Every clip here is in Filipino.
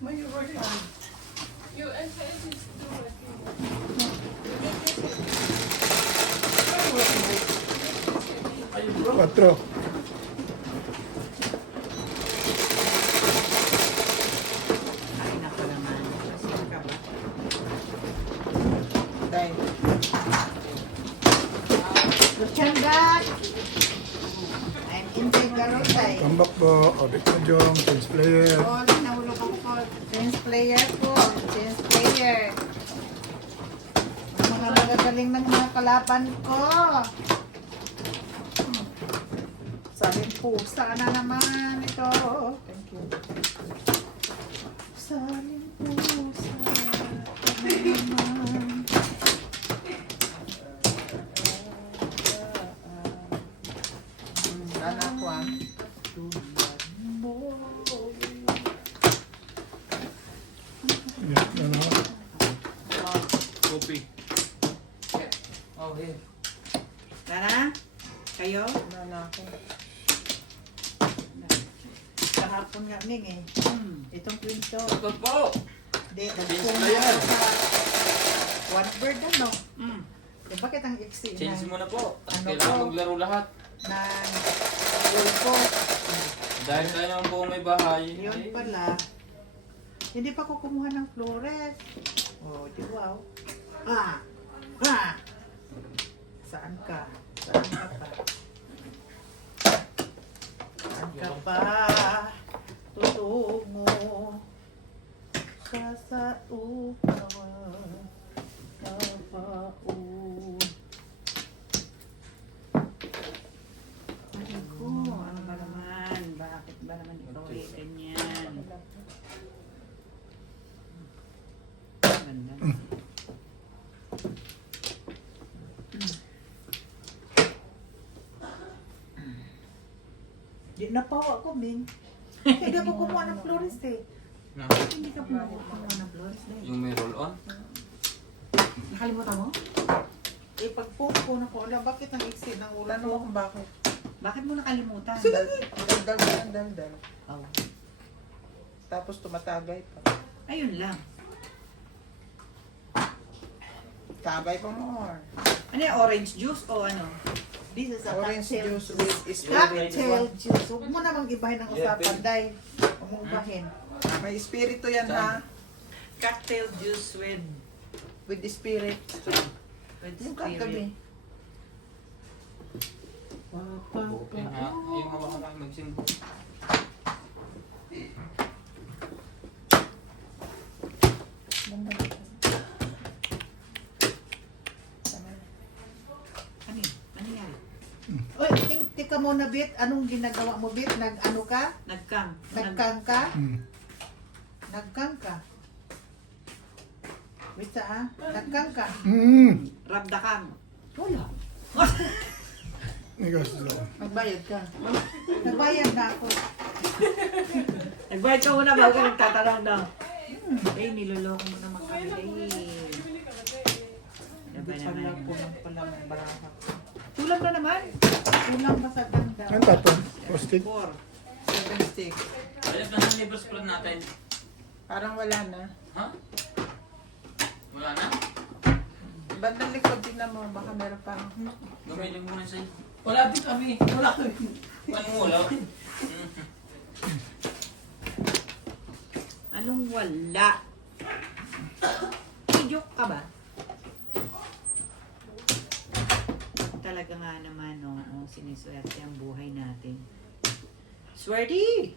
When you work on. You encourage me to do what you. Quatro. Ay, naku naman. Kasi ka ba? Dahil. Luchanda! I'm in the garotay. Tambak po. Obit na jong. Tennis player. Oh, nahulog ako po. Tennis player po. Tennis player. Ang mga magagaling ng mga kalaban ko. Saling pusa na naman ito. Thank you. Saling pusa na naman. Anak ko ah. Yan, ano. Kopi. Oh, here. Nana? Kayo? Anak ko. Kahapon nga Ming eh. Itong kwento. Ito po! Di, Change nagpuna na yan. ako sa one word ano. Di bakit ang iksi Change mo na po. Ano Kailangan po? maglaro lahat. ng pulpo? Dahil tayo naman po may bahay. Yun ay, pala. Hindi pa ko kumuha ng flores. Oh, di wow. Ah! Ah! Saan ka? Saan ka pa? Saan ka pa? Tutungo sa upawan kapaun. Ay ko, ano ba naman? Bakit ba naman ikaw ay ganyan? Ganda. Di napawa ko, Ming. Hindi ako kumuha ng florist eh. na, Hindi ka kumuha ng florist eh. yung may roll on. Nakalimutan mo? Eh, pagpupo na ko, ala, bakit ang iksi ng ulan Ano mo mo? kung bakit? Bakit mo nakalimutan? Dal. Oh. Tapos tumatagay pa. Ayun lang. Tabay pa more. Ano yung orange juice o ano? This is a Orange cocktail juice with strawberry. Cocktail juice. Huwag mo namang ibahin ang Yeah, usapan, babe. Day. Huwag mong ibahin. May espiritu yan ha. Cocktail juice with With the spirit. Yung kagabi. Okay nga. Yung hawakan tayo magsin. Ano yun? Ano yan? Uy, tika muna, Bit. Anong ginagawa mo, Bit? Nag-ano ka? Nagkang. Nagkang ka? Hmm. Nagkang ka? Wait ha? Nagkang ka? Hmm. Rabdakang. Wala. Ikaw sila. Magbayad ka. Nagbayad na ako. Nagbayad ka muna bago ka nagtatanong daw. Eh, niloloko mo naman kami. Ano ba Hindi pala naman? kulang pala ng baraha. Tulang na naman. Tulang ba sa ganda? Ang tapon. Postig. 4. 7 stick. Alam na sa neighbors plan natin. Parang wala na. Ha? Wala na? Bandang likod din na mo. Baka meron pang... Gamitin mo na sa'yo. Wala din kami. Wala kami. Paano mo wala? Anong wala? Joke ka ba? Talaga nga naman, no? Siniswerte ang buhay natin. Swerte!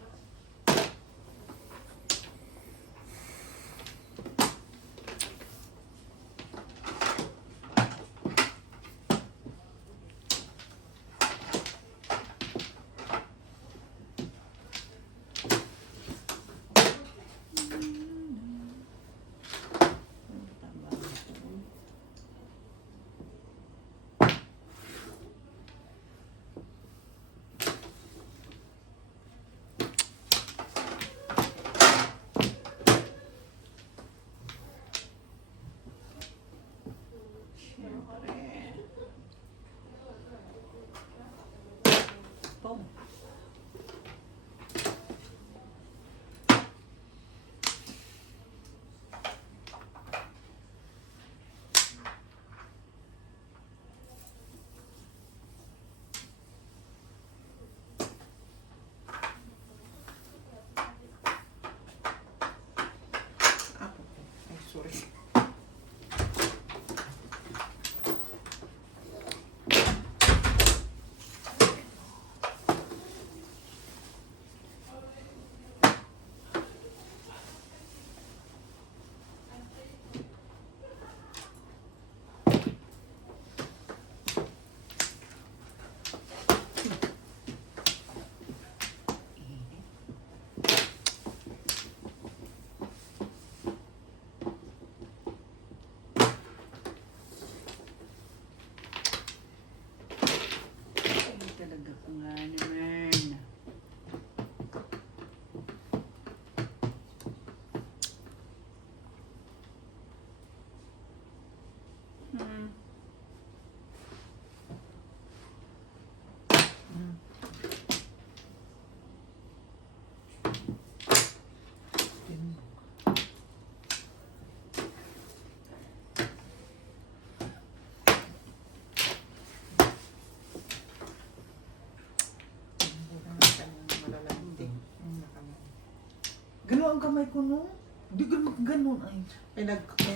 Gano'n ang kamay ko no? Hindi ko naman gano'n ay. May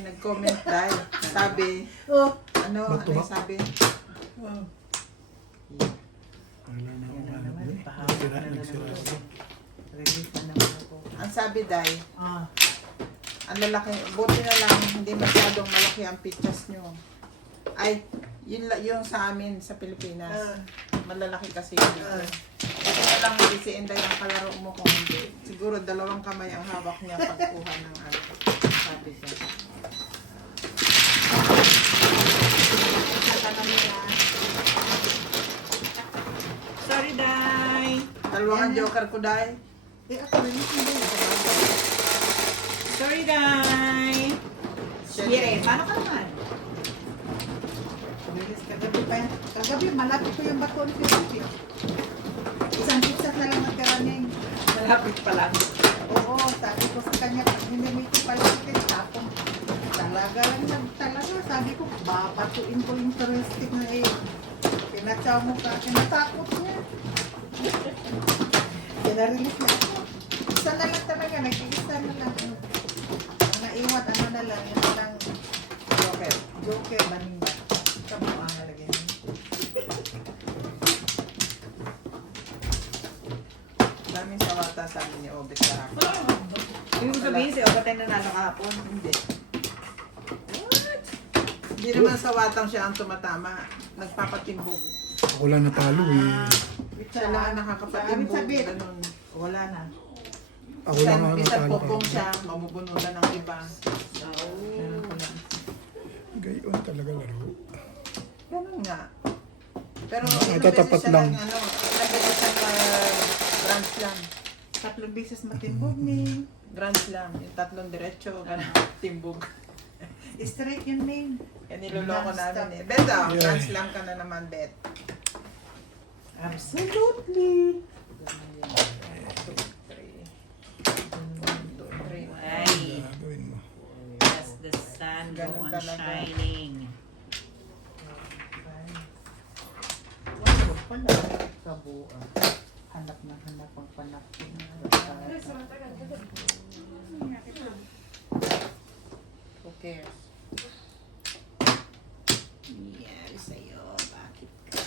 nag-comment dahil sabi, Oh, ano Matuwa. yung sabi? Wala na yan na ako. naman. Nagsira, nagsira. Relief na naman ako. Ang sabi dahil, Ah, ang lalaki, buti na lang hindi masyadong malaki ang pictures nyo. Ay, yung sa amin sa Pilipinas. Malalaki kasi yun. Ito na lang hindi si Inday ang kalaro mo kung hindi. Siguro 2 kamay ang hawak niya pagkuha ng ano. Sabi ko. Sorry, Day. Dalawang joker ko dahil. eh ako rin hindi. Sorry, Day. Sige, paano ka naman? Bilis kagabi pa yan. Kagabi, malapit ko yung baton ko. Isang pizza na lang nagkaraning. Malapit pa lang. Oo, sabi ko sa kanya, pag hindi mo ito palapit, tapong talaga lang talaga. Sabi ko, babatuin ko yung touristic na eh. Pinatsaw mo ka, natakot niya. Pinarelease na ako. Isa na lang talaga, nag-iisa na lang. Ang naiwan, ano na lang, yun lang, Joker. joker, maninda. Kamu ang nalagay mo. Daming sawata sabi ni Obet kahapon. Ibig sabihin, si Obatay nanalo kahapon. Hindi. Hindi naman sawatang siya ang tumatama. Nagpapatimbog. Ako lang natalo eh. Siya lang ang nakakapatimbog. Sabi, Ganun. wala na. Ako lang ang Bisan natalo. popong siya, mabubunutan ng iba. Oh. Ganun ko lang. Gayon talaga laro. Ganun nga. Pero Natatapat lang. Ilang beses siya Grand Slam. 3 beses matimbog ni. Grand Slam. Yung 3 diretso. Ganun. Timbog. Straight yun, name. Yan niloloko Non-stop. namin eh. Bet daw, Yeah. Grand Slam ka na naman, Bet. Absolutely. Ay, Gagawin mo. as the sun go Ganun on talaga. shining. Wow, pala. Kabuan. Hanap na hanap ang panapin. Who cares? Nangyari sa'yo, bakit ka?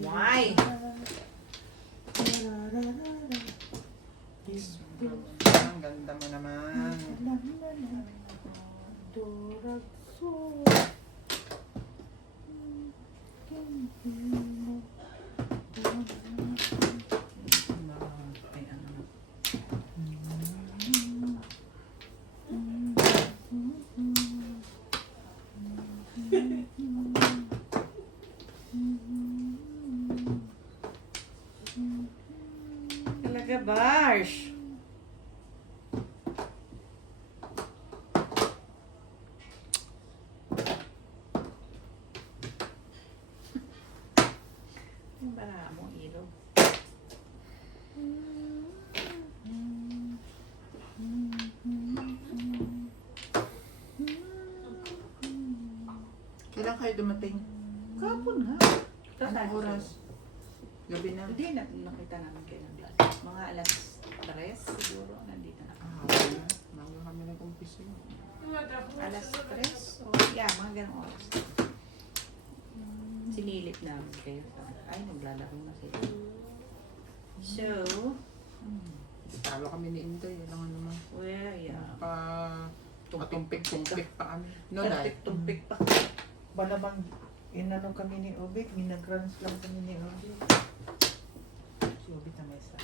Why? Ang ganda mo naman. Ay, ano? Talaga, Barsh. Yung bara mo, ilog. Kailan kayo dumating? Kapon nga. Anong oras? Gabi na. Hindi, nakita namin kayo ng blood. Mga alas 3 siguro, nandito na. Ah, bago kami nag-umpisa. Alas 3? O, yeah, mga ganong oras. Sinilip namin kayo. Ay, naglalaro na sila. So, Talo kami ni Inday. Alam nga naman. well, yeah. Patumpik-tumpik pa kami. No, dahil. Tumpik pa. Balabang inanong kami ni Obik, minagrants lang kami ni Obik. Si Obik na may isa.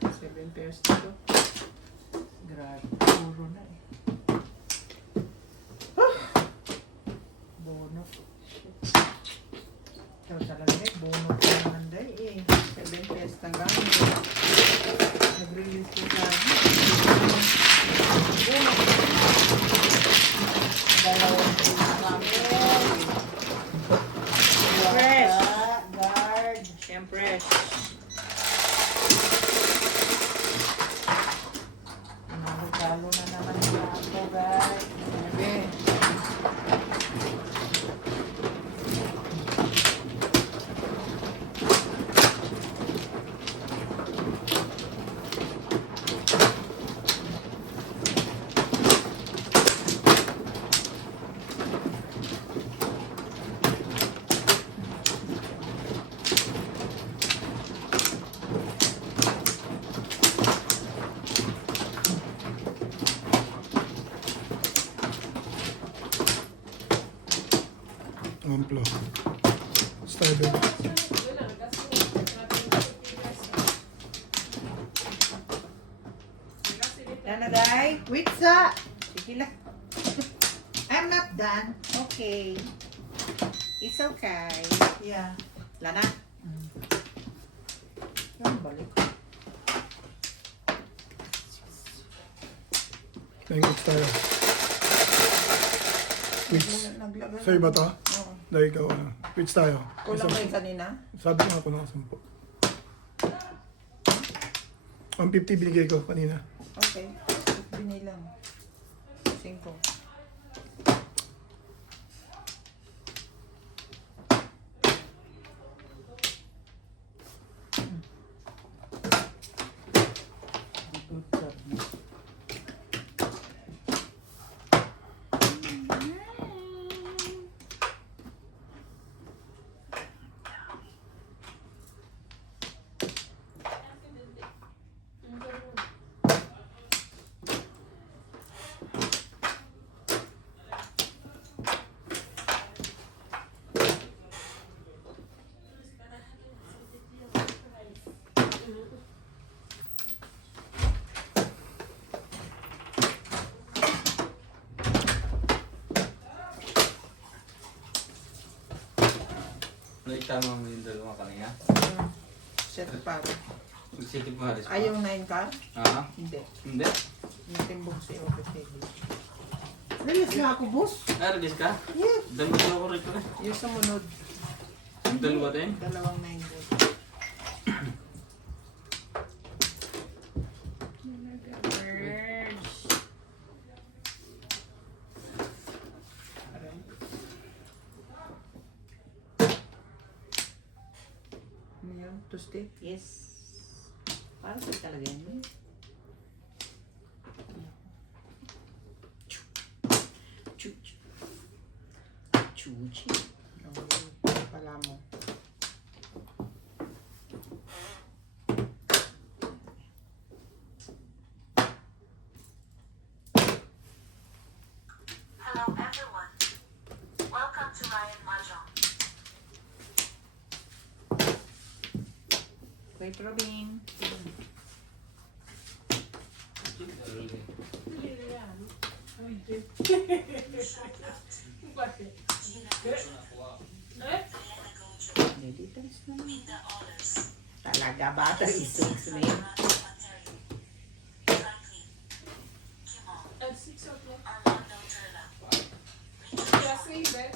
7 pairs dito. Grabe, puro na eh. Bono. Pero talaga eh, bono ko naman day eh. 7 pairs ng gamit. Nag-release ko tayo. Dalawang Fresh. guard. Siyempre. Nalo na naman ako guys. Okay. Templo. Stable. Wala, that's all. Ano, day? Wait sa. Sige lang. I'm not done. Okay. It's okay. Yeah. Wala na. Yan, balik. Thank you tayo. Which? Naglagay. Sa'yo ba to? Oo. Dahil ikaw, which tayo? Kulang ba yung kanina? Sabi ko nga ko na 10. 150 binigay ko kanina. Okay. Binilang. 5. Naitama mo yung dalawa kanina. Set pa. City Paris pa. Ayaw 9 car? Ah, Hindi. hindi. Yung timbong si Ope Pili. Release nga ako, boss. Release ka? Yes. Dalawa daw ko rito eh. Yung sumunod. Dalawa din. Dalawang 9 volt. Ano yun? Tuesday? Yes. Para sa talaga yan. Chuchi. Chuchi. Pala mo. Hello everyone. Welcome to Ryan Mahjong. Wait, Robin. Bakit? Meditals naman. Talaga ba? 36 na yun. At 6 o'clock. Yeah, save it.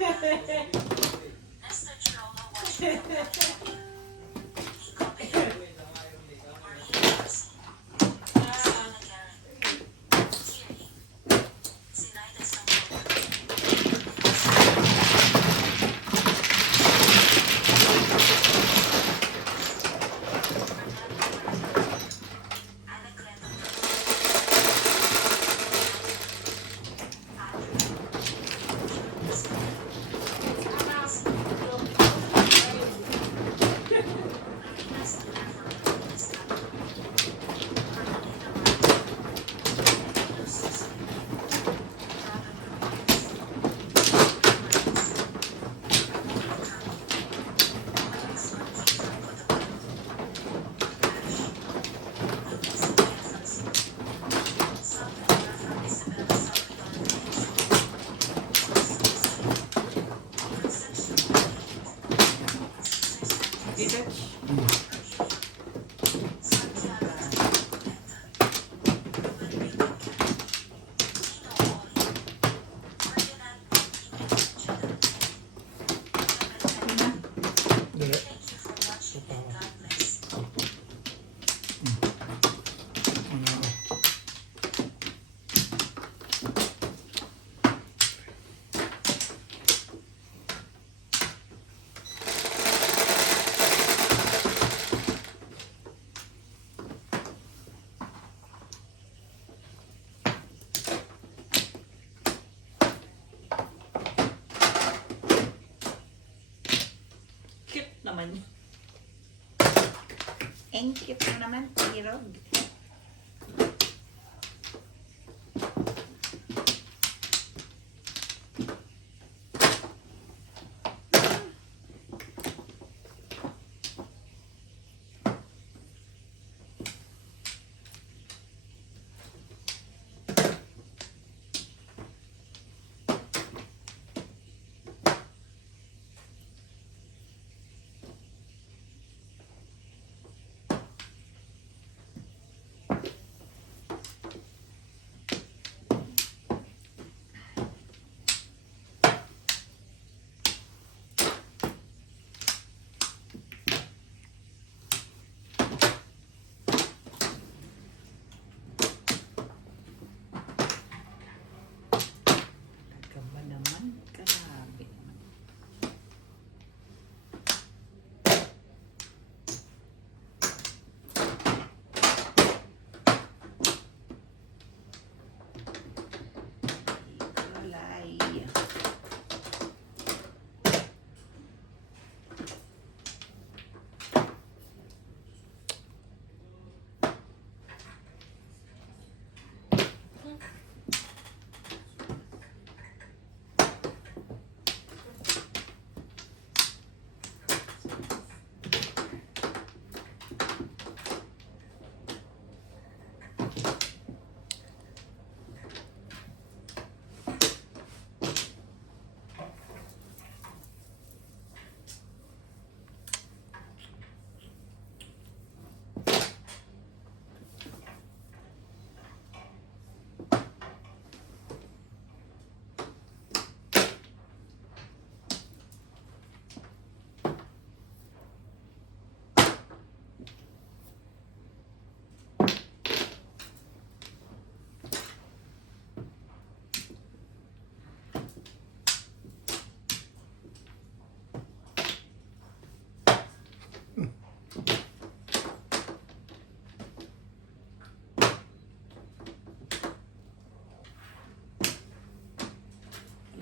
Dali. Ito pa ako. Ano ako? Cute naman. Ang cute mo naman, Irog.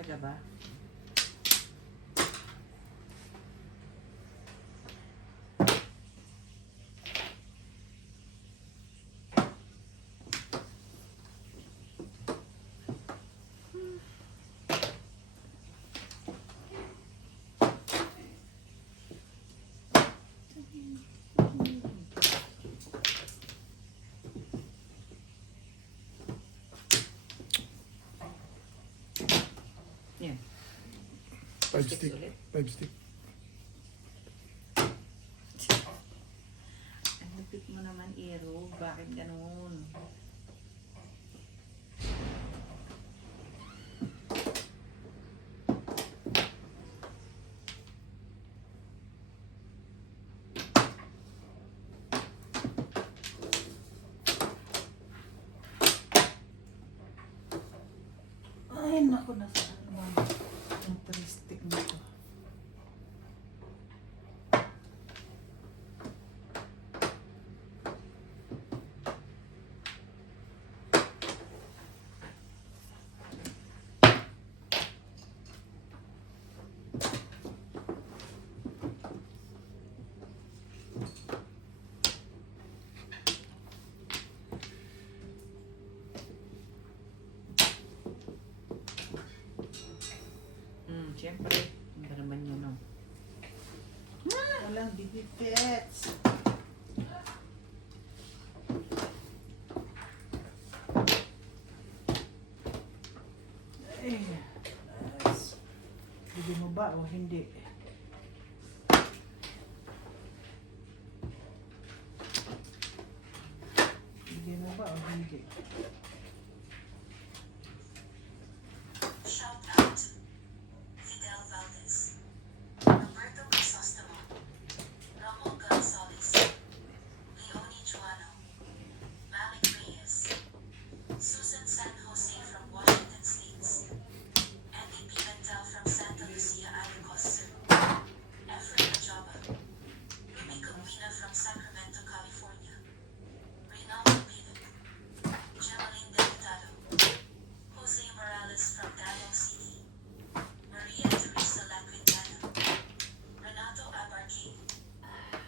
Talaga ba? Yan. 5 Sticks stick. ulit. 5 stick. Ang lupit mo naman, Ero. Bakit ganun? Ay, naku, nasa naman. Interesting na to. Siyempre. Ang naman yun, no? Walang bibibets. Ay, nice. Bili mo ba o hindi? Bili mo ba o hindi? Shout out. Fidel Valdez. Roberto Crisostomo. Romulo Gonzalez. Leonie Juano. Malik Reyes. Susan San Jose from Washington State. Andy Pimentel from Santa Lucia, Ilocos. Efren Ajaba. Rumi Coquina from Sacramento, California. Rinaldo Pino. Gemaline Delicado. Jose Morales from Davao City. Maria Teresa Laquintana. Renato Abarque.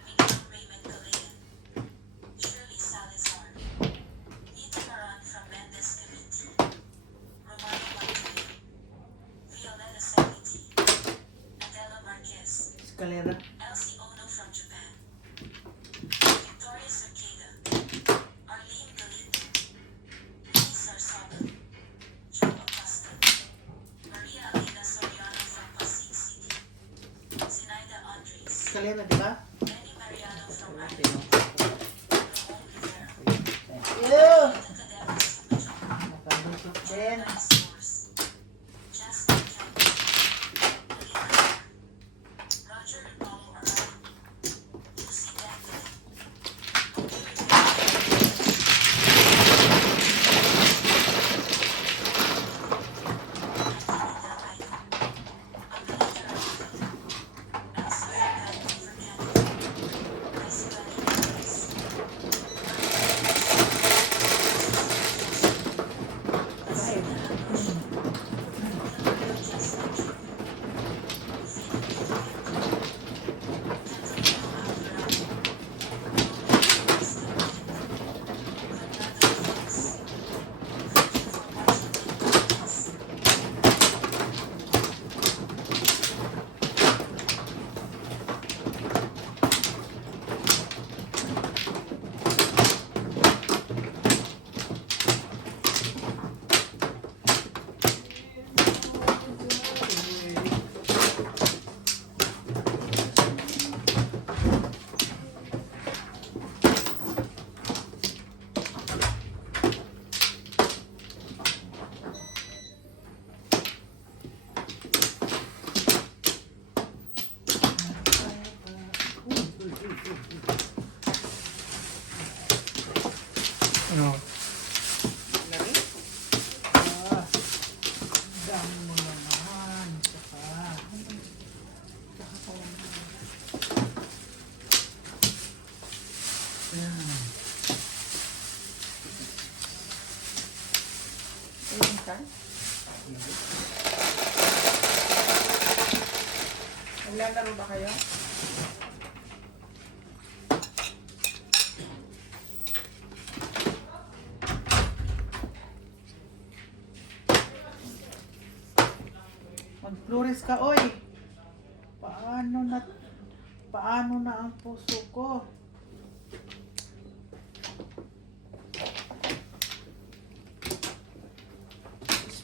Miguel Raymond Galean. Shirley Salazar. Nita Maran from Mendez Cavite. Romano Montoya. Violeta Saviti. Adela Marquez. Escalera. Elsie Ono from Japan. Victoria Cerqueda. Arlene Galito. Luis Sarsoga. Joe Acosta. Maria Alina Soriano from Pasig City. Zinaida Andres. Escalera, di ba? Benny Mariano from Wala, Arlene. tinong- Ramon Rivera. Ew! Rita Cadenas from Michoacan. Nakabusok din. Nice Source. Jasmine Campbell. Alina Mar. Roger and Paulo Araro. Lucy Dangler. Maglalaro ba kayo? Mag-flores ka, oy. Paano na ang puso ko?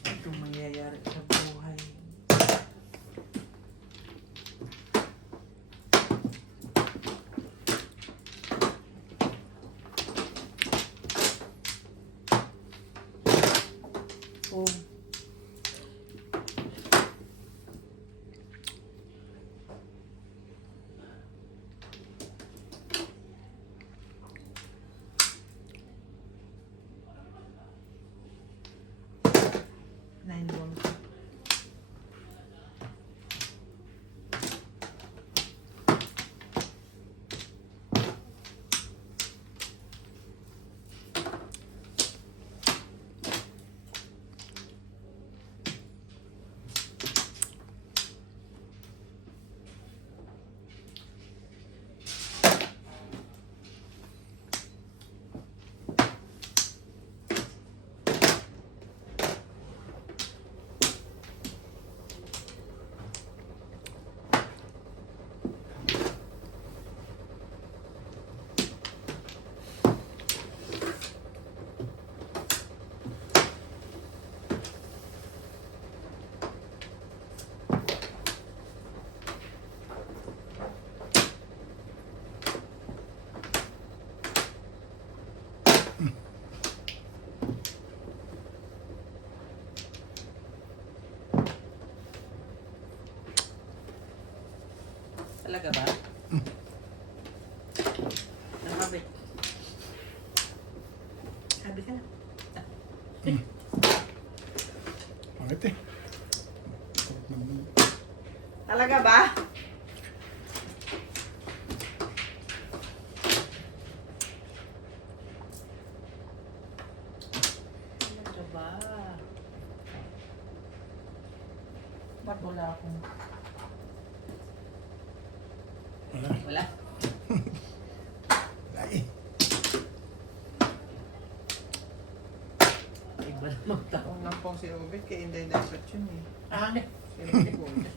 Ito mangyayari sa buhay. Oh. Nine balls. Talaga ba? Nakabit. Sabi ka lang. Bakit eh? Talaga ba? Talaga ba? Ba't wala akong... Wala. Wala. Wala eh. Iba naman tao. Kung lang pong si Ubit, kaya hindi dapat yun eh. Ah, Pero hindi ko. ano?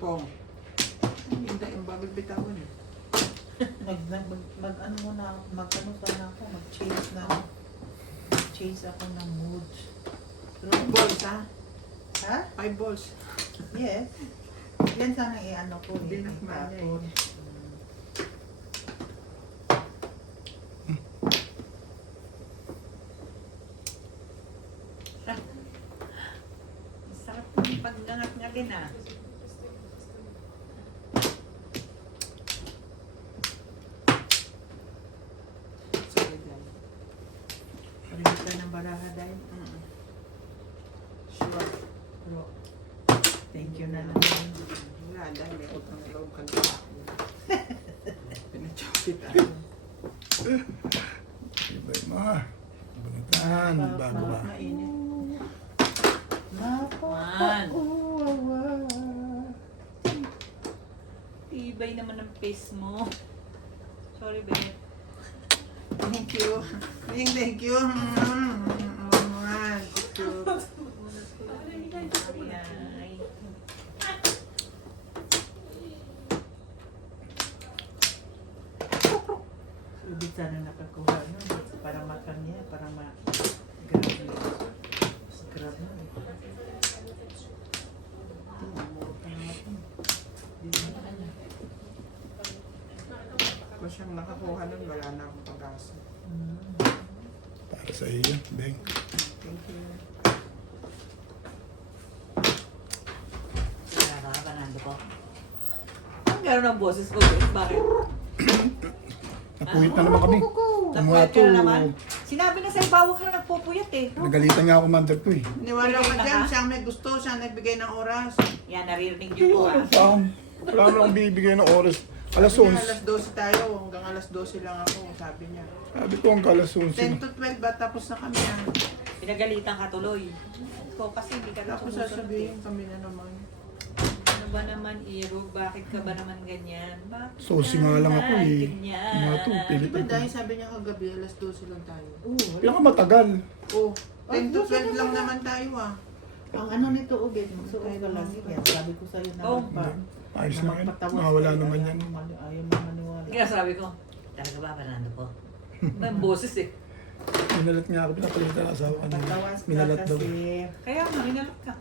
Pong. Hindi, yung bagay bitawan eh. Mag-ano muna, mag-ano sana ako, mag-change na. Change ako ng mood. Pero, Balls ha? ha? 5 balls. Yes. Yan sana i-ano ko eh. Binakma niya eh. Tapos, Sarap ng paggangat-ngatin ah. Sorry lang. parimit ka ng baraha dahil. Sure. Pero, thank you na naman. Wala, dahil may utang na loob ka na. Pinachokit ako. Ibay mo ha. Bunitan. Bago ba? Mainit. Man. Tibay naman ang face mo. Sorry, babe. Thank you. Thank you. Cute. Ay. Ubit sana nakakuha nun. Para makanya, para ma-grab mo. Grab mo. Kung siyang nakakuha nun, wala na akong pag-asa. Para sa iyo, Beng. Thank you. Nakakabanando ko. Ang gano'n ang boses ko, babe. Bakit? Napuhit na naman kami. Napuyat ka na naman? Sinabi na sa'yo, bawag ka na nagpupuyat eh. Nagalitan nga ako, mother ko eh. Niwala ka Baka? dyan, siyang may gusto, siyang nagbigay ng oras. Yan, naririnig niyo po ah. Wala naman akong bibigay ng oras. Alas Sabi niya, 11. alas 12 tayo, hanggang alas 12 lang ako, sabi niya. Sabi ko ang alas 10 11. to 12 ba, tapos na kami ah. Pinagalitan ka tuloy. Ikaw kasi hindi ka na Tapos sumusunod. sasabihin kami na naman. Ano ba naman, Iro? Bakit ka ba naman ganyan? Bakit Sosi ka nga lang ako naman eh. ganyan? Mga to, Di pilit ba ako. dahil sabi niya kagabi, alas 12 lang tayo. Pinakamatagal. Oh, 10 to 12 lang naman tayo ah. Ang ano nito, Ubed, magsuot ka lang yan. Sabi ko sa'yo na Oh. Ayos na yun. Mawala naman yan. Ayaw mo maniwala. Kaya sabi ko, talaga ba, Fernando po? May boses eh. Minalat nga ako. Pinapalitan ang asawa kanina. Patawas ka Minalat daw. kasi. Kaya nga, minalak ka.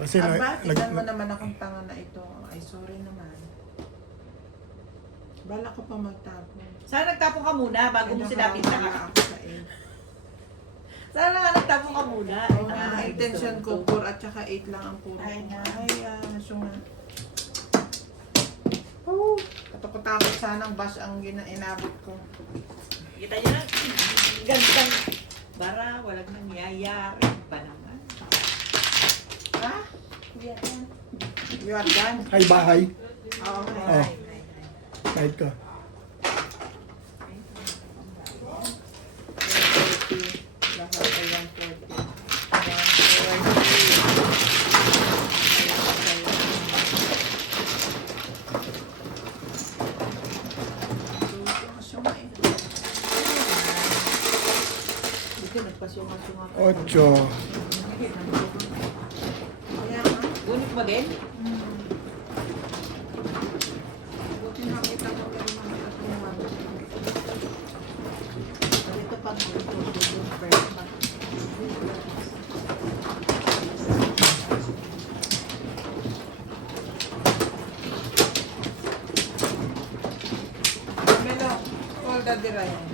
Kasi Aba, tignan mo naman akong tanga na ito. Ay, sorry naman. Bala ko pa magtapon. Sana nagtapon ka muna bago mo sinabing Nakakawala na. ako sa aid. Sana nga nagtapon ka muna. Oo nga, ang intention ko, 4 at saka 8 lang ang puro. Ay, na. Nasunga. Katakot-takot sanang bash ang inabot ko. Kita niyo na, gandang bara, walang nangyayari ba naman? Ha? You are done? Ay, bahay. Oo, okay. Oh. Kahit ka. Lahat ay 140. Dito nagpasunga-sunga ka. 8. Kaya nga, Gunit mo din? buti nakita ko meron mga katungan. Dito pag dito, first month. Melo, call Daddy Ryan.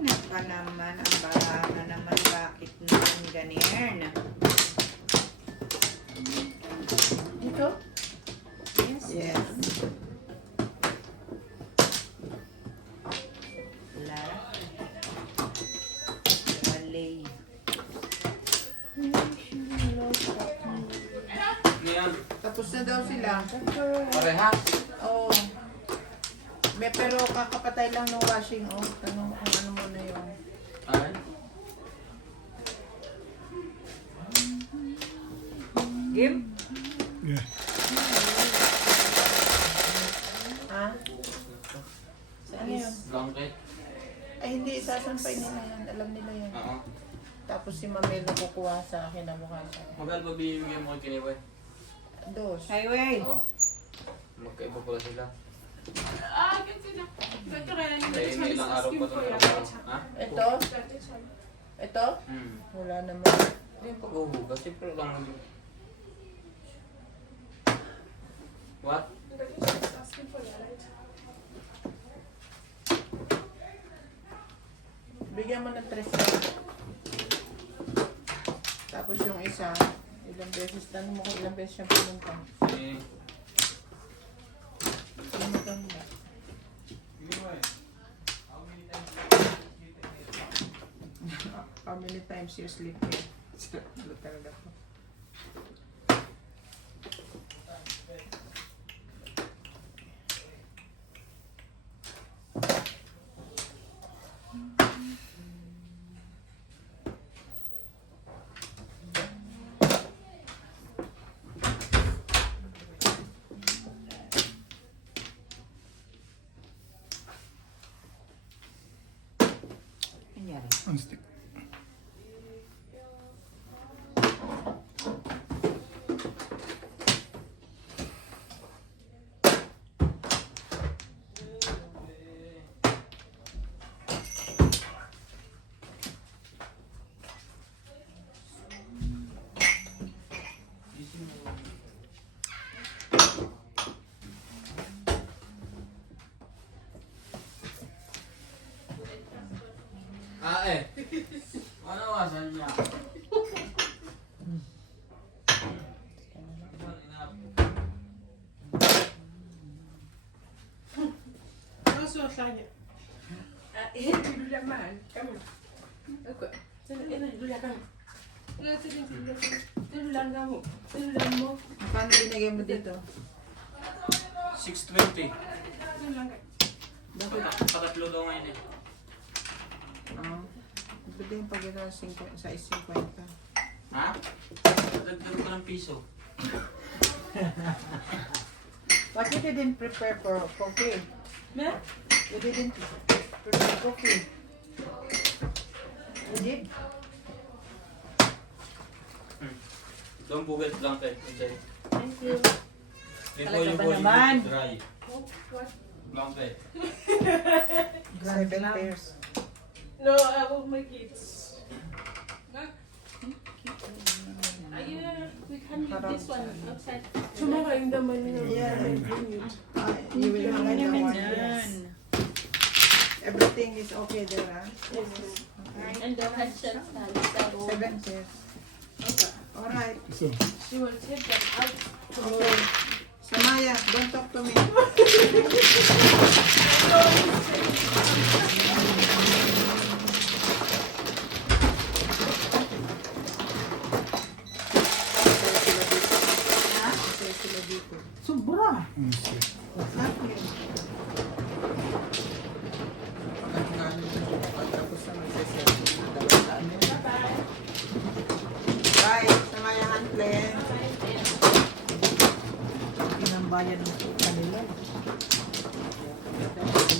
Naka naman, ang bara na naman, bakit naman ganyan? Dito? Yes. Lara. Walay. Yan. Tapos na daw sila. Parehas. Oo. Pero kakapatay lang ng washing. Oh, tanong kung ano mo na yun. Ay. Game? Yeah. Ha? Ano yun? Blanket. Ay, hindi. Sasampay nila yan. Alam nila yan. Oo. Tapos si Mamelo kukuha sa akin na mukha siya. Magkano ba bibigyan mo kay Kiniboy? Dos. Highway. Oo. Magkaiba pala sila. I can see that. But Kaya is may ilang araw pa asking for ito your trabaho. Ha? Ito? Ito? Hmm. Wala naman. Hindi yung paghuhugas. Siyempre lang. What? asking for your right. Bigyan mo ng 3. Tapos yung isa, ilang beses, tanong mo kung ilang beses siya pumunta. Si... Pumunta mo ba? How many times you sleep here? Ano talaga ko? Nangyari. Unstick. Ah eh. Ano wasan niya? suasanya. Dulu man. Kamu. Aku. Sana dulu kamu. Tululan kamu. Tululan mo. Paano binigay mo dito? 620. Tululan ka. Patatlo daw ngayon eh. Pwede yung pag-ito sa 50. Ha? Dagdag ko ng piso. But you didn't prepare for coffee. Ne? You didn't prepare coffee. You did? Don't forget blanket inside. Thank you. Before you Talaga go, ba you naman? need to dry. What? Blanket. 7 pairs. No, I will make it. We can use this one outside. Tomorrow in the morning, Yeah. I will bring it. You will have the one. Yan. Everything is okay there, huh? Yes, ma'am. And the head chef has 7 pairs. Alright. So, She will take them out tomorrow. Okay. Samaya, don't talk to me. Sobra. okay. Exactly. Tapos na magsiserve na dalawang daan. Bye. Samaya Hantlen. Pinambayan ng kanila.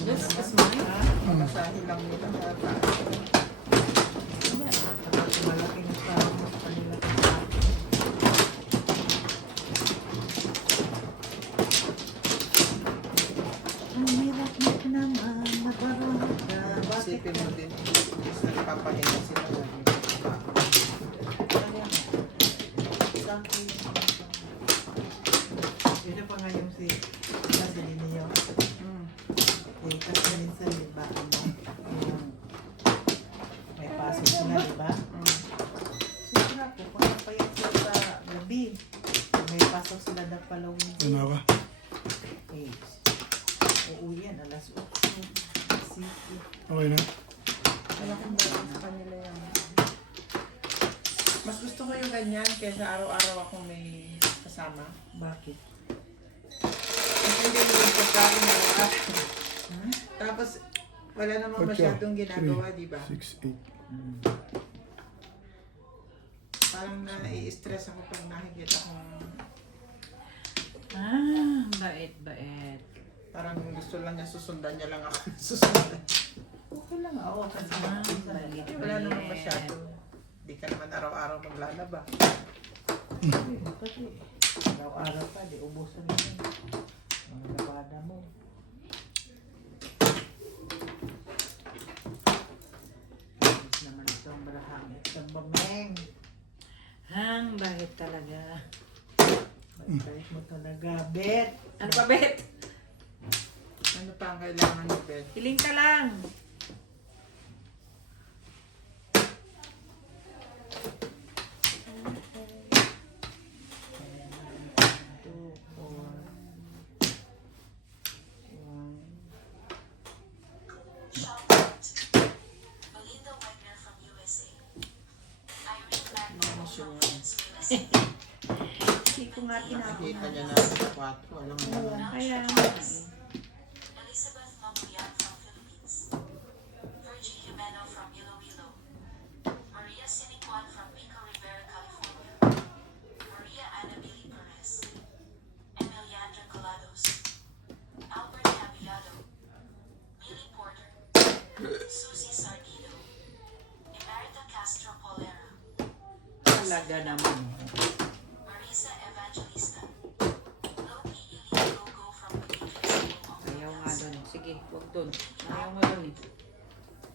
Yes, that's mine. Masahe lang nila. Malaking tao sa kanila. Ang hirap mo naman nabarada. Isipin mo din, nagpapahinga sila lagi. Yun na pa nga yung si Cassidy niyo. Eh, kasi minsan, di ba, may pasok sila, di ba? Siyempre po, pagpapayan sila sa gabi. May pasok sila na following day. Ano ka? Eh, uuwi yan, alas 8. City. Okay na? Malaking bagay sa kanila yan. Mas gusto ko yung ganyan kaysa araw-araw ako may kasama. Bakit? Kasi hindi mo yung pagkain na lahat. Tapos, wala namang masyadong ginagawa, di ba? 6, 8. Parang nai-stress ako pag nakikita kong Bait. parang gusto lang niya susundan niya lang ako. Susundan. Okay lang ako kasi wala namang masyado. Di ka naman araw-araw maglalaba. Kasi araw-araw pa, di ubusan mo yun. Ang labada mo. Ayos naman itong barahang. Itong bameng. Hang, bakit talaga? Bait mo talaga, Bet. Ano pa, Bet? Ano pa ang kailangan ni Bet? Hiling ka lang. Belinda Wagner from USA. Irene Magno from USA. Hindi ko nga kinakita. Nakita niya na sa 4. Alam mo naman. Kaya, Elizabeth Mambian from Philippines. Virgie Jimeno from Iloilo. Maria Sinicuan from Pico Rivera, California. Maria Annabelle Perez. Emiliandra Colados. Albert Caballado. Millie Porter. Susie Sardino. Emerita Castro Polera. talaga naman. Marisa Evangelista. Loki Ili Gogo from Bukidnon School of Ayaw nga Finance. doon. Sige, huwag doon. Ayaw mo doon eh.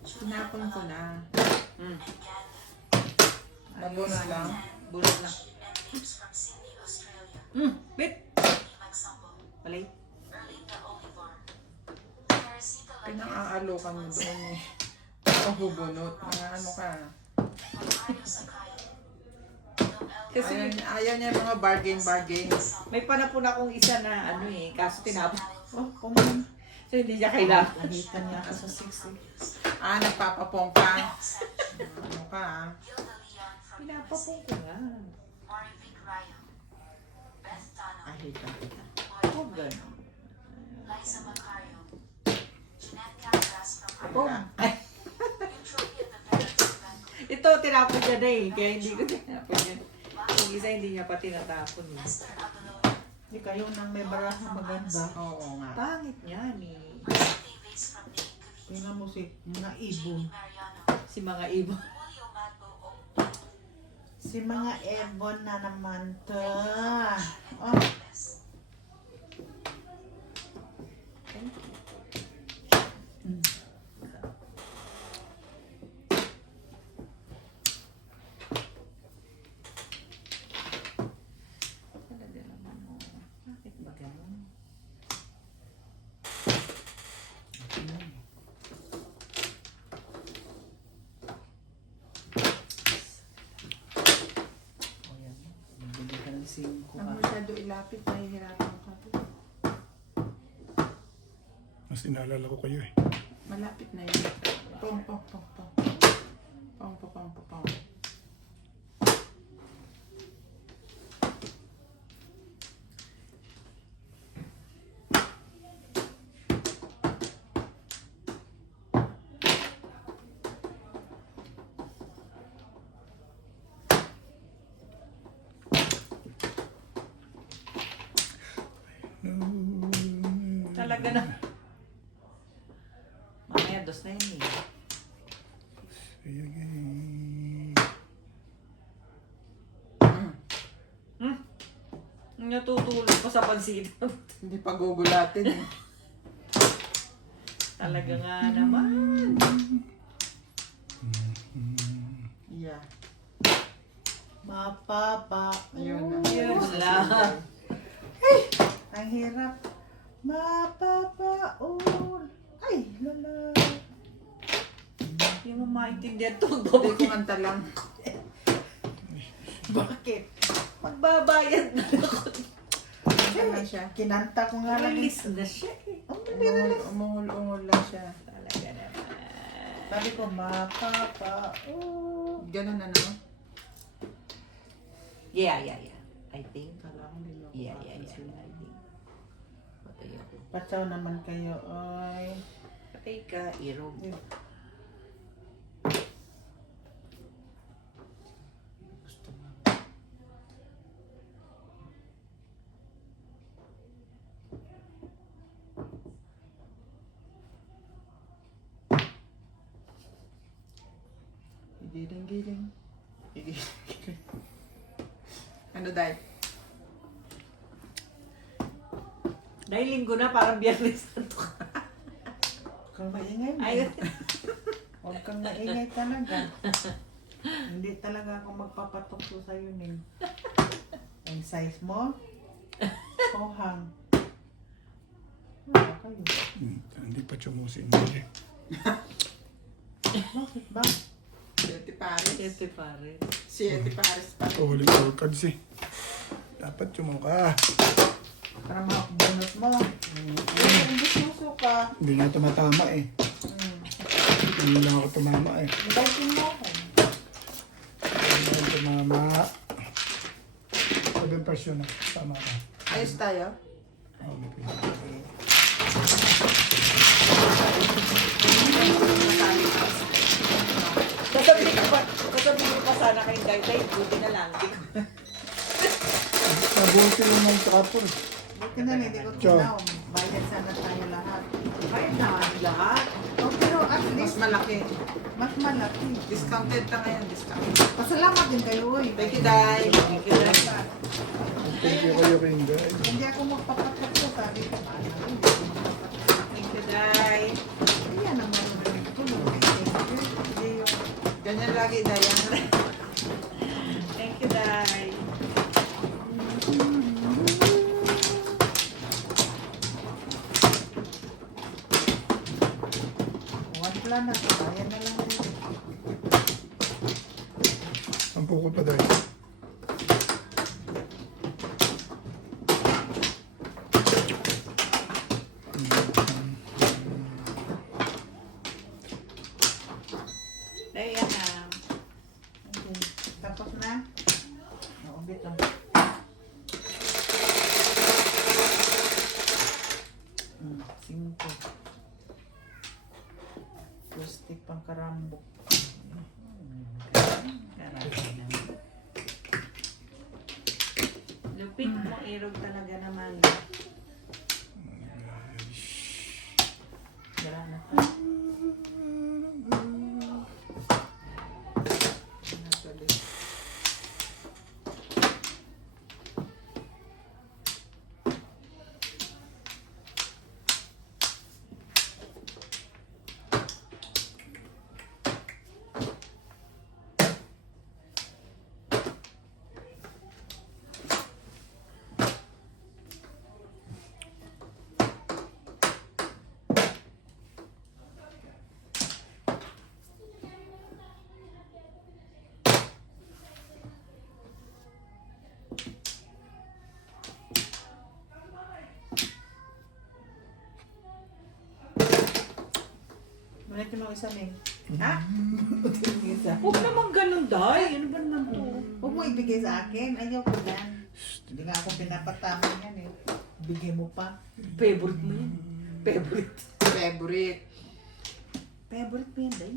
Tinapon ko na. Hmm. And Ganda. Nabunod lang. Bulot na. And Lips from Sydney, Australia. Bet! Amy Magsambo. Palay. Erlinda Olivar. Teresita Pinang-aalokan mo doon eh. Pahubunot. Mga ano ka. Mario Sakai. Kasi Ayaw niya yung mga bargain. may panapon akong isa na ano eh, kaso tinapon. Oh, kumain. So, hindi niya kailangan. Nakita niya ako sa 6 eh. Nagpapapong ka. Ano ka Gilda Leon from Pinapapong USA, ko nga. Marivic Ryo, Beth Donald, Ahita kita. Huwag Lloyd, gano'n. Liza Macario, Jeanette Cambras from Pong. Ireland, Ay, Eutropia the Veterans of Vancouver, ito, tinapon niya na eh. Kaya hindi ko tinapon yan. Yung isa hindi niya pa tinatapon eh. Esther Abalone, Hindi kayo nang may baraha maganda. Oo nga. Pangit niya eh. Marcia Davies from Nate Cavite, Tingnan mo si mga ibon. Jamie Mariano, Si mga ibo. Julio Madbo O, Si mga ibon na naman to. Oh, Gomez. Talaga naman oh. Bakit ba gano'n? O yan. Bibili ka ng 5 Ang masyado ilapit, nahihirapan ka. Mas inaalala ko kayo eh. Malapit na yun. Pong, pong, pong, pong. Pong, pong, pong, pong, pong. Talaga na. Mamaya dos na yun eh. Sige. Natutulog pa sa pansit. Hindi pa gugulatin eh. Talaga nga naman. Yeah. mapapa. Ayun na. Yun lang. Ang hirap. Mapapaul. Ay, lala. Hindi mo maintindihan ito. Hindi ko kanta lang. Bakit? Magbabayad na ako. Kanta lang siya. Kinanta ko nga lang. Release na siya eh. Umuhol lang siya. Talaga naman. Sabi ko, mapapaul. Ganun na naman. Yeah. I think. Kala ko hindi mo ako Yeah. papansin. I think. Patay ako. Patsaw naman kayo, oy. Patay ka, irog. Gusto mo. Giling-giling. Giling-giling. Ano dahil? Dahil linggo na, parang Biyernes Santo. Huwag kang maingay mo. Ayun. Huwag kang maingay talaga. Hindi talaga ako magpapatukso sa'yo, Ning. Ang size mo? Kohang. Wala kayo. Hindi pa tsumusin nila eh. Bakit ba? Siete Paris. Ito pare. Siete Paris pa. Uling scorecards eh. Dapat tsumuka. Para makabunot mo. Kung gusto ka, Hindi nga tumatama eh. Hindi lang ako tumama eh. invitin mo ako. Hindi ako tumama. 7% na. Tama ka. Ayos tayo. Oh, may pinag- Sasabihin ko pa sana kay Day, buti na lang. Nabuti lang ng trapper. Buti na hindi ko Ciao. tinaw. Bayad sana tayo lahat. Bayad na lahat. Oh, pero at Mas least, malaki. mas malaki. Discounted na ngayon. Discounted. Pasalamat din kayo, oy. Thank you, Day. Thank you, Day. Thank you kayo rin guys. Hindi ako magpapatukso, sabi ko. Ano, hindi ako magpapatukso. Thank you, Day. Ayan ang marunong ko. Hindi yung Ganyan lagi, Day. Thank you, Day. wala na. Bayan na lang din. Ang puko pa dahil. Tayo yan na. Okay. Tapos na? Oo, bito. Singko. Plastic pang karambok. Lupit mo, irog talaga naman. Wala na to. Natuloy. Manit mo isa Ming. Ha? Isa. Huwag naman ganun, Day. Ano ba naman to? Huwag mo ibigay sa akin. Ayaw ko yan. Hindi nga ako pinapatama yan eh. Bigay mo pa. Favorite mo yan. Favorite. Favorite. Favorite mo yan, Day.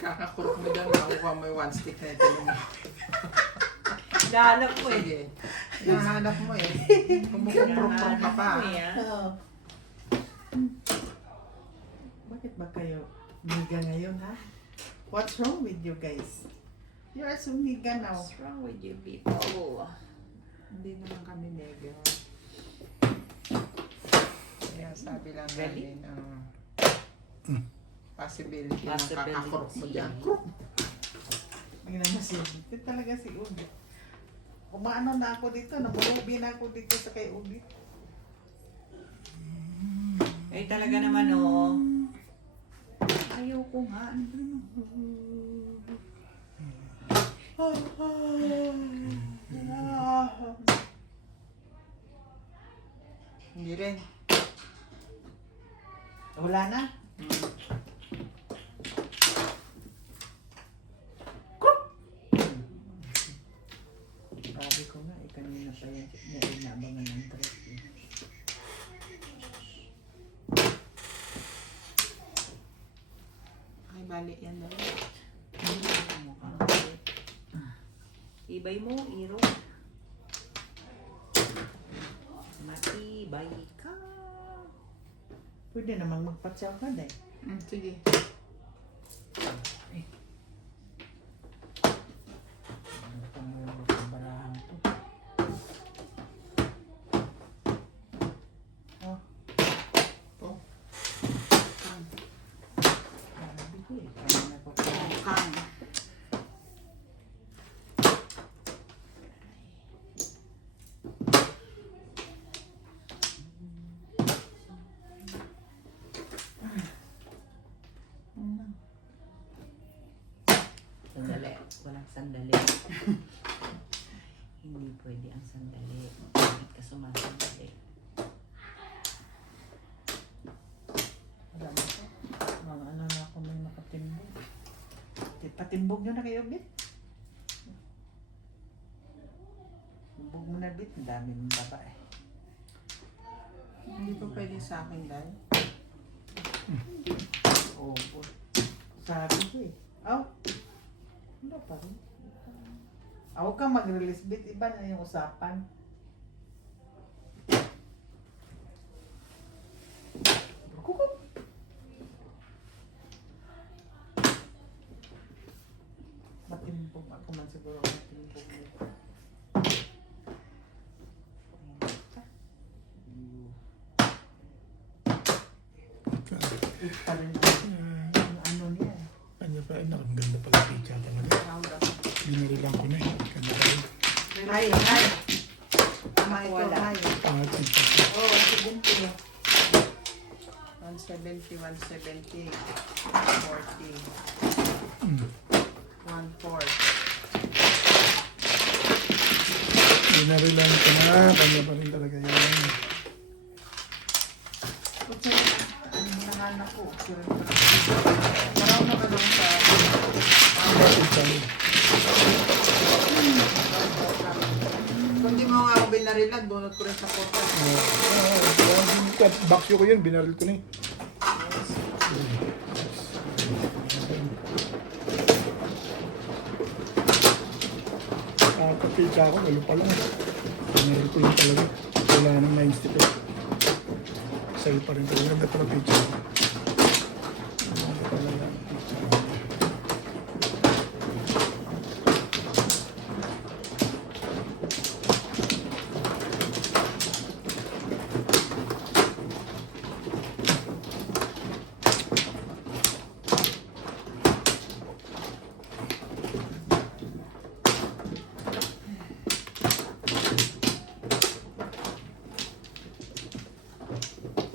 Kakakurok mo dyan. Makukuha mo yung one stick na ito. Nahanap mo eh. Sige. Nahanap mo eh. Kumukuprok ka pa. mo eh, ah. Oo. Bakit ba kayo miga ngayon ha? What's wrong with you guys? You are so miga now. What's wrong with you people? Hindi naman kami mega. Kaya sabi lang Really? namin, possibility na Possibility. kakakurok mo dyan. Tingnan mo si Ubi. Ito talaga si Ubi. Umaano na ako dito. Namulubi na ako dito sa kay Ubi. Eh talaga naman oh. Ayaw ko nga. Ano ba naman? Hindi rin. Wala na. Sabi ko nga, kanina pa yan. Inabangan ng dress. Ay, bali yan na rin. Ibay mo, Iro. Matibay ka. Pwede namang magpatsaw ka dahil. Sige. Ano pang barahan to? Oh. Oh. Sabi ko eh. Kanina pa pa. Kang. Sandali. Walang sandali. Hindi pwede ang sandali. Bakit ka sumasandali? Alam mo ko. Mga ano na ako may makatimbog. Patimbog nyo na kayo, Bit. Timbog mo na, Bit. Ang dami mong babae. Hindi ko pwede sa akin dahil. Oo. Sabi ko eh. Aw. Ano pa rin? Huwag kang mag-release, Bit. Iba na yung usapan. Kukuk. Matimbog. Ako man siguro matimbog mo. Ito rin ang ano niya. Kanya pa rin. Ang ganda pala pizza talaga. Binarilang ko na eh. Kanya pa rin. Ay, ay. Tama ito, Wala. ay. Pizza. Oo, sige niya. 170, 170, 40, 140. Binarilang ko na. Kanya pa rin talaga yan. ako. Parang naman lang sa... Kung di mo nga ako binarilan, bunot ko rin sa portal. Baksyo ko yun, binaril ko na eh. Kapitsa ako, walo pa lang. Binaril ko lang talaga. Wala nang 90 pesos. Sa'yo pa rin talaga. Ganda pala pizza. Ganda talaga pizza.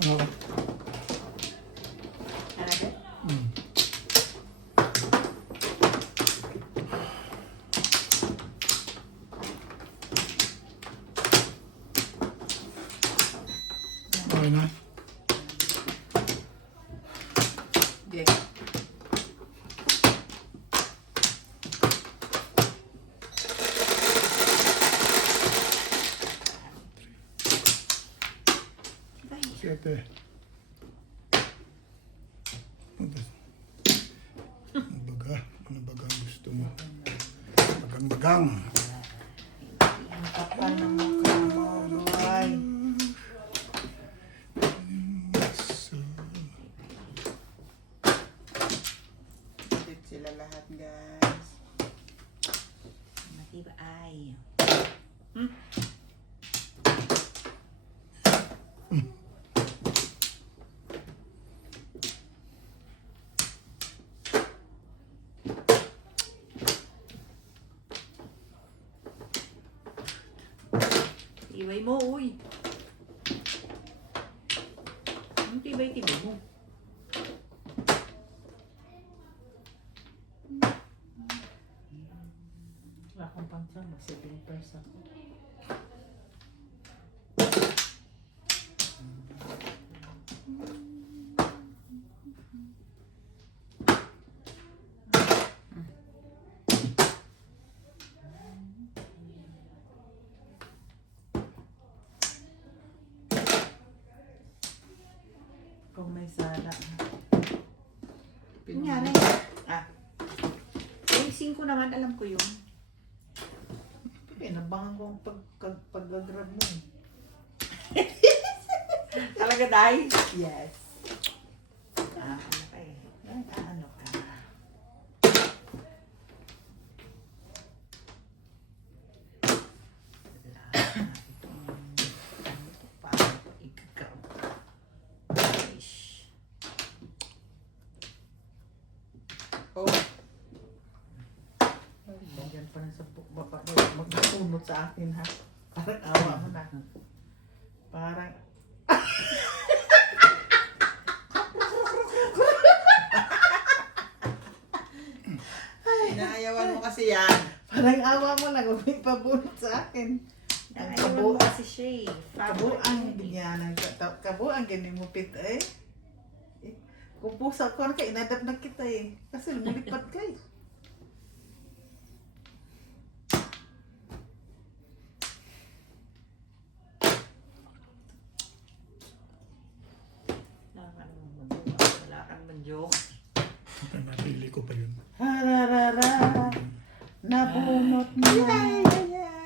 Oo. Talaga? Mm. Okay na. Okay. Siyete. Ano baga? Ano baga ang gusto mo? Bagang-bagang. Ang kapal ng mukha mo, boy. So, Dito sila lahat, guys. Matibay. Tibay mo, uy. Ang tibay-tibay mo. Wala akong pansang, mas 7 pesos ako. Kung may sala. Kunyari. Ah. Yung 5 naman, alam ko yun. Pinabangan ko ang pag-grab mo. Talaga, Day? Yes. Ah, ano ka eh. Ano ka? Oh, Nandiyan pa rin sa baka magsunod sa akin ha. Parang awa mo na. Parang inaayawan mo kasi yan. parang awa mo lang kung may pabunot sa akin. Ang Ayaw mo kasi siya eh. kabuang ganyan. Kabuang ganyan mo pit eh. Kung pusa ko ka, inadap na kita eh. Kasi lumipat ka eh. Wala kang mag-joke. napili ko pa yun. Hararara. Nabunot mo.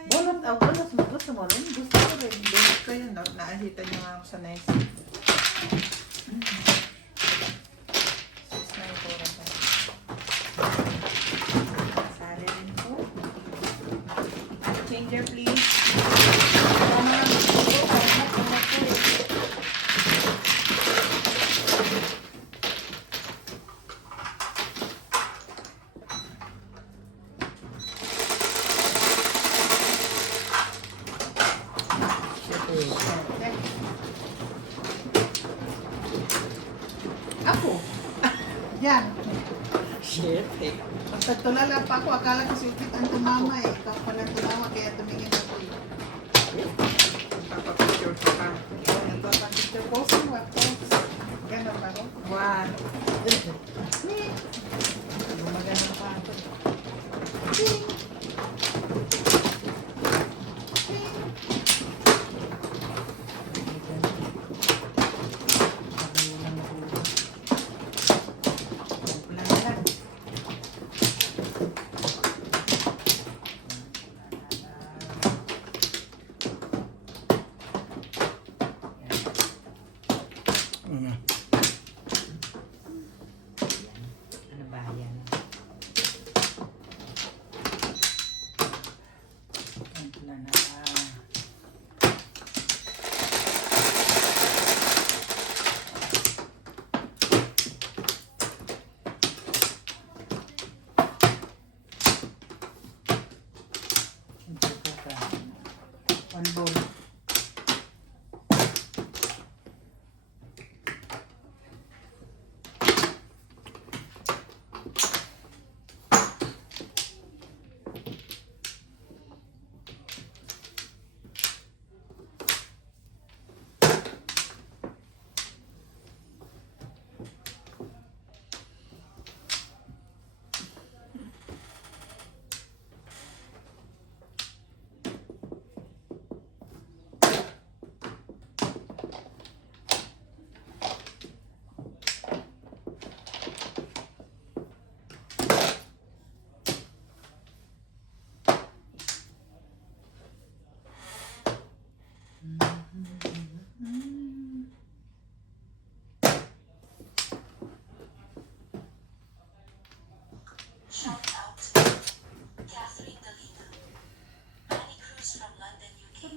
Bunot, bunot mo. Gusto mo rin? Gusto ko rin. Bunot ko yun. Naahita niyo nga ako sa nice. 694. Sali rin po. Changer please. Ako. Yan. Shit. Basta tulala pa ako. Akala ko si Upit ang tumama eh. Ikaw pala tumawa kaya tumingin ako eh. Papapicture ko ka. Ito pa picture posing. What post? Ganun ba ako? 1,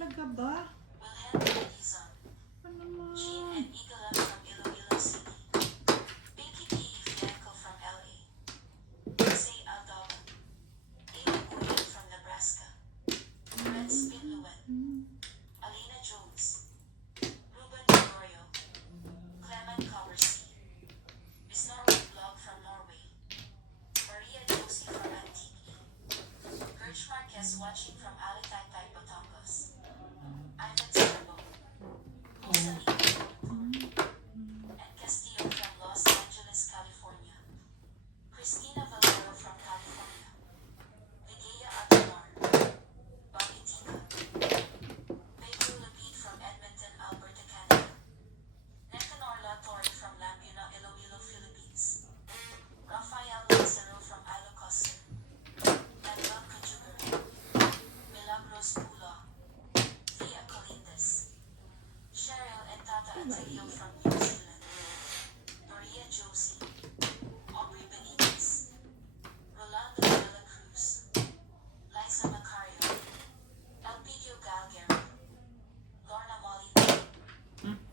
Talaga ba? Wilhelmina Dizon, Jean and Eagle from Iloilo City, Pinky P. Fianco from LA, Jose Aldaban, Amy Boyan from Nebraska, Red Spin Luen, Alina Jones, Ruben Gregorio, Clement Coversey, Miss Norway Blog from Norway, Maria Josie from Antique, Gertrude Marquez watching from Alitaytay, Batangas, Ivan Serbo, Rosalie and Castillo from Los Angeles, California, Christina Valero from California, Ligaya Aguilar, Bobby Tika, Pedro Lapid from Edmonton, Alberta, Canada, Necanor Latorre from Laguna, Iloilo, Philippines, Rafael Lazaro from Ilocos Sur, Manuel Cajugar, Milagros Pula, Thea Colindes, Cheryl and Tata Atilio from New Zealand, Maria Josie, Aubrey Benitez, Rolando de la Cruz, Liza Macario, Elpidio Galguero, Lorna Molina,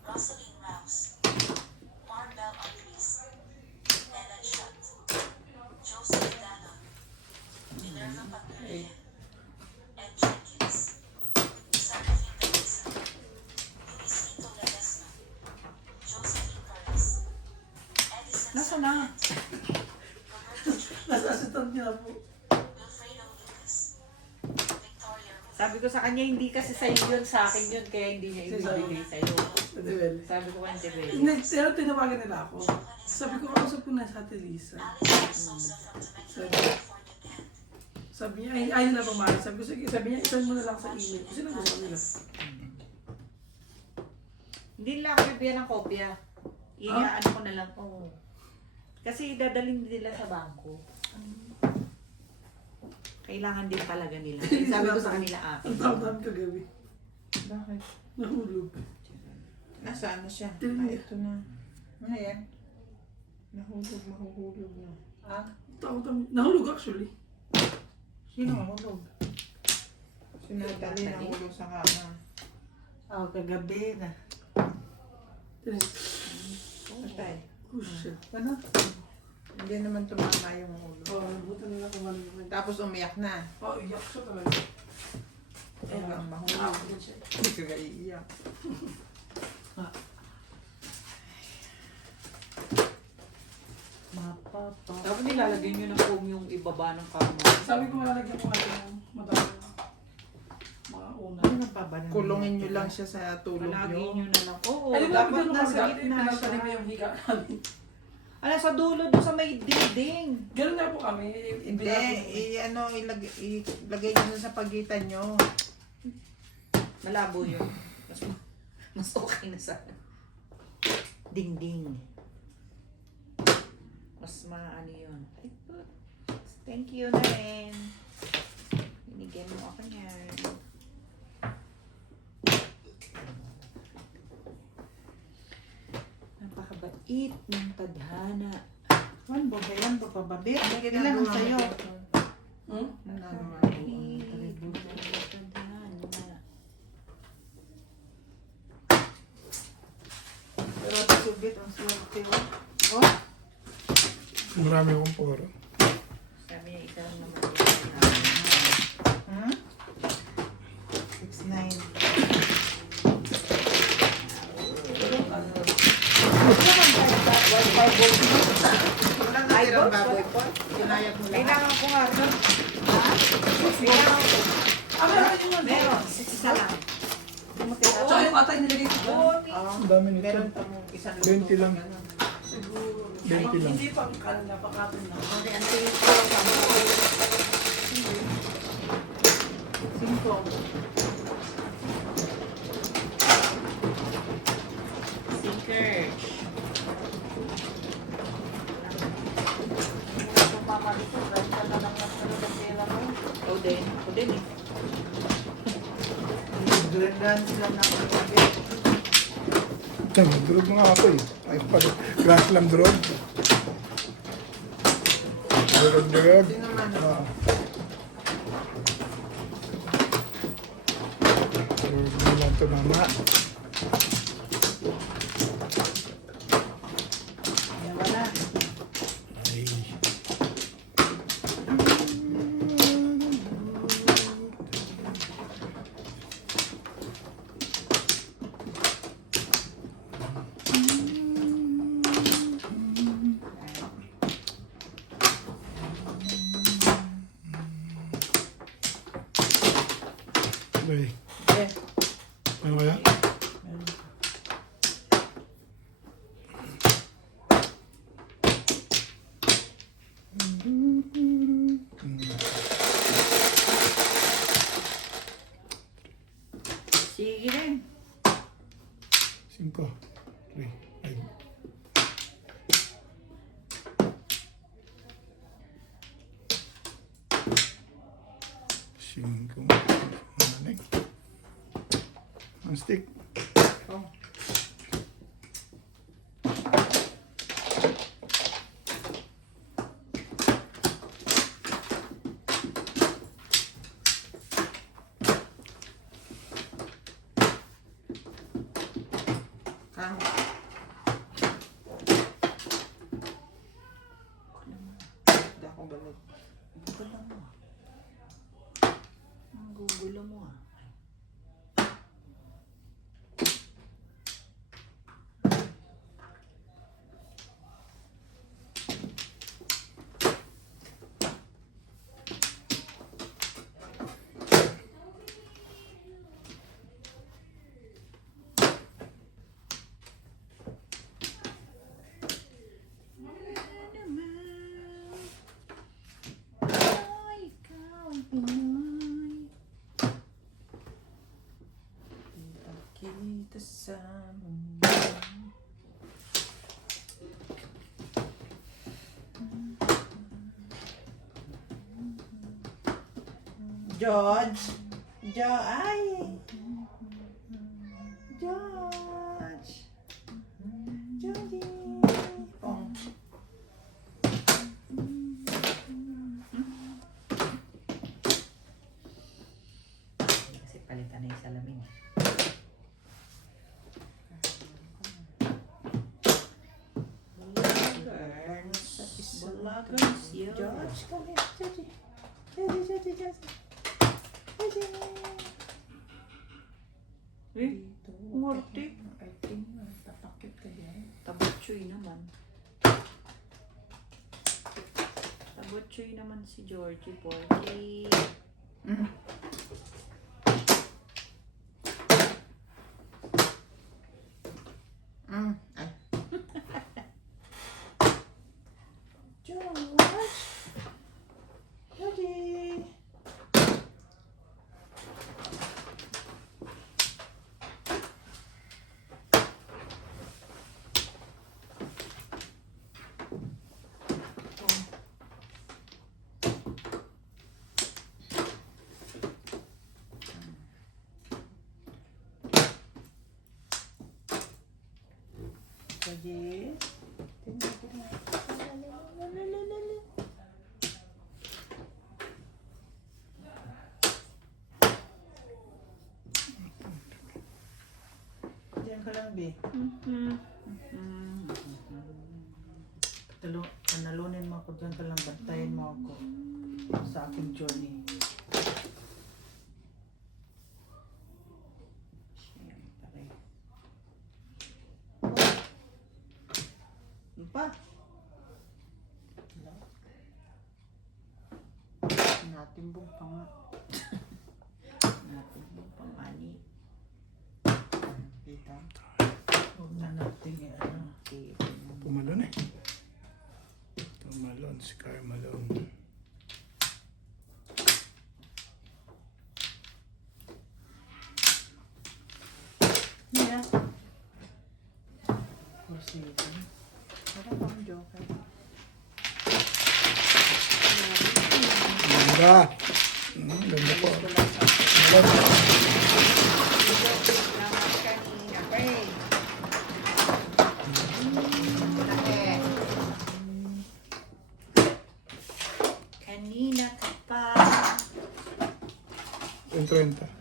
Rosaline Rouse, Marbel Andres, Nena Shutt, Joseph Dana, Minerva Pagurian, Ed Jenkins, Serafin Teresa, Luisito Ledesma, Josephine Perez, Edison Nasa na? Sarmiento, Roberto Julius, Nasa assistant niya po. Wilfredo Lucas, Victoria Ruth, Sabi ko sa kanya, hindi kasi sa'yo yun, sa akin yun, kaya hindi niya ibibigay sa'yo. Ate Bel. Sabi ko kay Ate Bel. Hindi, pero tinawagan nila ako. Sabi ko, kausap ko na sa Ate Lisa. Alice Sosa from Temecula, California, and Sabi niya, ay nila pamahal. Sabi ko, sige, sabi niya, isan mo na lang sa email. Kasi nag-usap nila. Hindi nila ako bibigyan ng kopya. Ano ko na lang, Kasi dadalhin nila sa bangko. Kailangan din talaga nila. Sabi ko sa kanila akin. Ang tawag kagabi. Bakit? Nahulog. Nasaan na siya? Tingnan. Ito na. Ano yan? Nahulog, mahuhulog na. Ah? Nahulog actually. Sino mahulog? Sinadali nahulog sa kama. Kagabi na. Patay. Oh shit. Ano? Hindi naman tumama yung ulo. Oh, nabutan nila kung ano yung Tapos umiyak na. Oh, iyak siya talaga. Hanggang mahulog. Nahulog siya. Hindi ka iiyak. Dapat nilalagay nyo ng foam yung ibaba ng kama. Sabi ko malalagyan ko natin yung madami mga una. Kulungin nyo lang siya sa tulog Palagi nyo. nyo na lang. Oo, Ay, di ba dapat ganun nasa kami gitna dati? siya. Pinapaliba yung higa namin. Ano, sa dulo doon sa may dingding. Ganun nga po kami. Hindi, ilagay nyo sa pagitan nyo. Malabo yun. Mas okay na sa dingding. Mas maano yun. Ay, thank you na rin. Binigyan mo ako niyan. Napakabait ng tadhana. Wan, babayan, babababi. Ano Ilan ginagawa ang mo sa'yo? dito? Hmm? Ano ginagawa mo? Bait ng tadhana. Pero subit ang swerte mo. Marami akong poro. Sabi niya, isa lang naman. Hmm? 6'9". Wala na tirang baboy po. Kinayat mo lang. Kailangan ko nga. Kailangan ko. Meron. Isa lang. Tsaka yung atay nilagay ko dyan. Ang dami nito. Meron pa mo isang 20 lang. ganun. Siguro. 20 lang. Hindi pang kanila, pakatin lang. Okay, ang tingin ko. 5. Sinker. Mama dito, renta na lang ng pera mo. Ako din. Ako din eh. Grandan sila na pagkabi. Drog nga ako eh. Ay pala. Grand Slam drog. Drog. Sino naman? Ah. Tumama. Yan wala. Ay. Ay. Okay. Ano kaya? Sige rin. 5. 3. Ay. Singko. Ano ang stick. Oh. Kang. Hindi ako balik. Gugulo mo. Ang gugulo mo ah. Kita sa mundo. George. Ay. George. Georgie. Oh. Kasi palitan na yung salamin. Bulagans yun. George, come here. Georgie. Georgie. Eh, ngorti. I think tatakit ka yan. Tabutsoy naman. Tabutsoy naman si Georgie Porky. Ay. George. Georgie. Georgie. Diyan ka lang, Bi. Panalunin mo ako, diyan ka lang, bantayan mo ako sa aking journey. Siyempre. Ano pa? Natimbog pa nga. Natin yung pamani. Kita. Huwag na natin ano. Okay. Pumalon eh. Tumalon si Carmalone. Yeah. Proceeding. Para pang joker. Ganda. Ganda po. Ganda. Salamat kanina pa eh. Kanina ka pa. Yung 30.